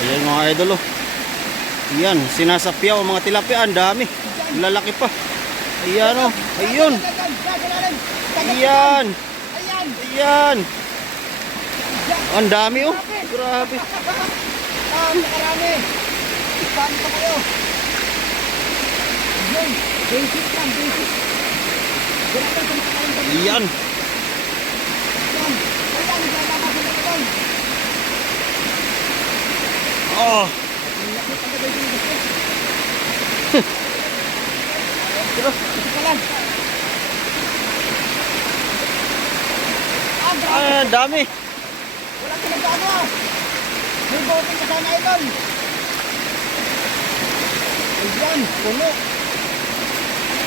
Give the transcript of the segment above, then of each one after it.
Ayan mga idol oh. Ayan, sinasapyaw ang mga tilapia. Ang dami. Lalaki pa. Ayan oh. Ayun. Ayan. Ayan. Ang dami oh. Grabe. Nakarami. Saan pa kayo? Yun. Basic lang, basic. Ayan. Oh. Ito ka lang. Ah, dami. Wala ka nagano. May bote ka sana idol. Ayan, puno.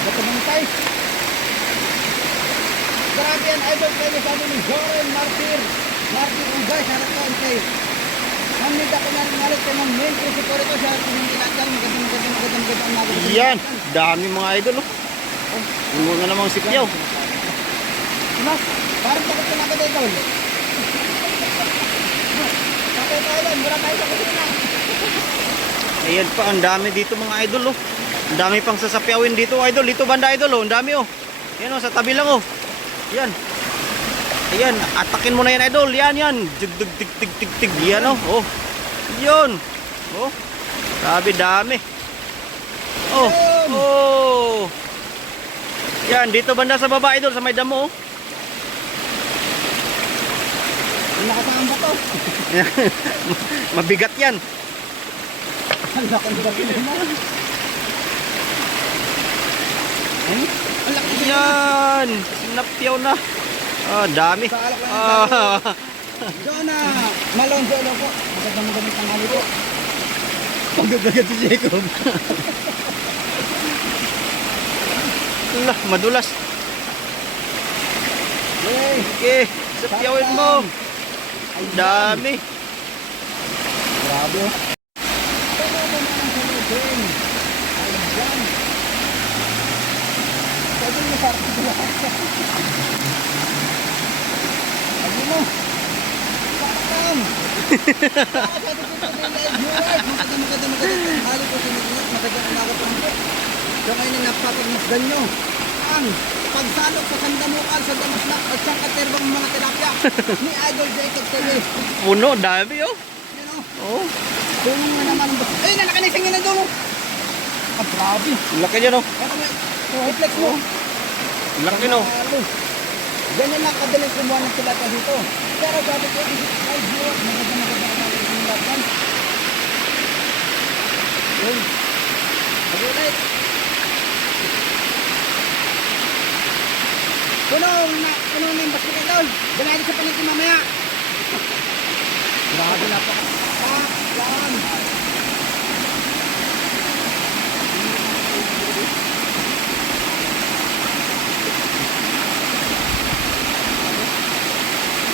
Bakamantay. Grabe yan idol kayo sabi ni Joren Martir. Martir Ugay, sarap ka kay. Hamid ako na nalit kay Mang Men. Kasi po rin ko siya kung ginagawa. Magandang. Ayan. Dami mga idol oh. Puno na namang sipyaw. Mas, parang takot ka na ka idol. Takot tayo lang, mura tayo sa kusina. Ayan pa, ang dami dito mga idol oh. Ang dami pang sasapyawin dito idol. Dito banda idol oh, ang dami oh. Yan oh, sa tabi lang oh. Yan. Ayan, atakin mo na yan idol. Yan, yan. Dig, dig, dig, dig, dig, dig. Yan oh. Oh. Yun. Oh. Grabe dami. Oh. Oh. Yan, dito banda sa baba idol, sa may damo oh. Nakasama ba to? Mabigat yan. Ang laki naman. Ang laki Yan. Sinapyaw na. Ah, dami. Ah. Jonah, Malonzo po. Magandang tanghali po. Pagdagat si Jacob. Lah, madulas. Yay! Okay, sapyawin mo. Ang dami. Grabe. Ano mo naman sa lubin? Ayan. Sabi mo sa akin lahat. Sabi mo. Pakam. Hali po sinigit. Masagyan ang nakot ang po. So kayo na napapagmasdan nyo. Ang pagsalok sa sandamukal, sa damusnak, at siyang katerbang mga tilapia ni Idol Jacob TV. Puno, dami oh. Yan o. Oh, Tulong na naman ang basta. Ay, nakanising yun na doon. Ah, grabe. laki niya no. Ano may reflex mo? Laki no. Ganyan lang kadaling kumuha ng tilapia dito. Pero sabi ko, ay, buwak. Maganda yung tilapia. Yun. Mag-ulit. Puno na yung basket doon. Dalayan sa paligid mamaya. Grabe na pa. Yan.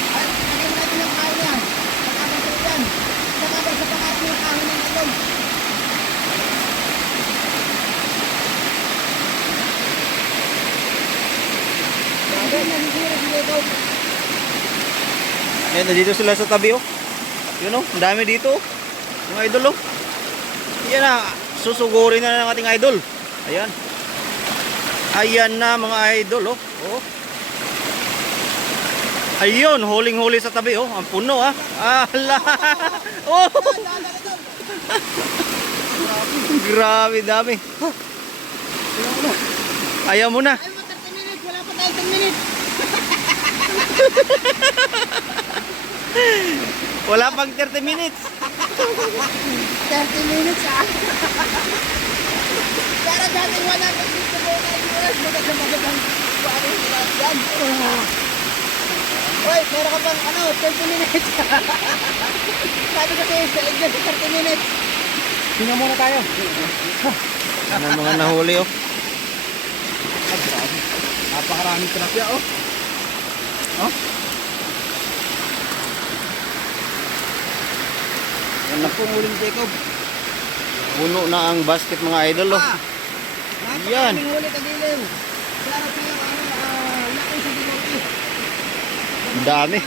Ay, lagyan natin yung kahoy yan. Sakabang sa yan. Sakabang sa pangasin yung kahoy ng ilong. Grabe, nanisira si Jacob. Ayan, nandito sila sa tabi oh. Yun oh, ang dami dito oh. Mga idol oh. Yan na, susugurin na ng ating idol. Ayan. Ayan na mga idol oh. Oh. Ayun, huling-huli sa tabi oh. Ang puno ah. Ala. Oh. Grabe dami. Ayaw mo na. Ay, 30 minutes. Wala pa tayo 10 minutes. Wala pang 30 minutes. 30 minutes ah. Para dating 100 dito po na US. Magandang paano sila yan. Uy, meron ka pang 20 minutes. Sabi ko sa'yo, sa Iglesia 30 minutes. Tingnan muna tayo. Ano mga nahuli oh. Napakaraming tilapia oh. Oh? Yan na po huling Jacob. Puno na ang basket mga idol oh. Yan. Napakaraming huli kadilim. Sarap sa'yo, laki sa diloki. Ang dami.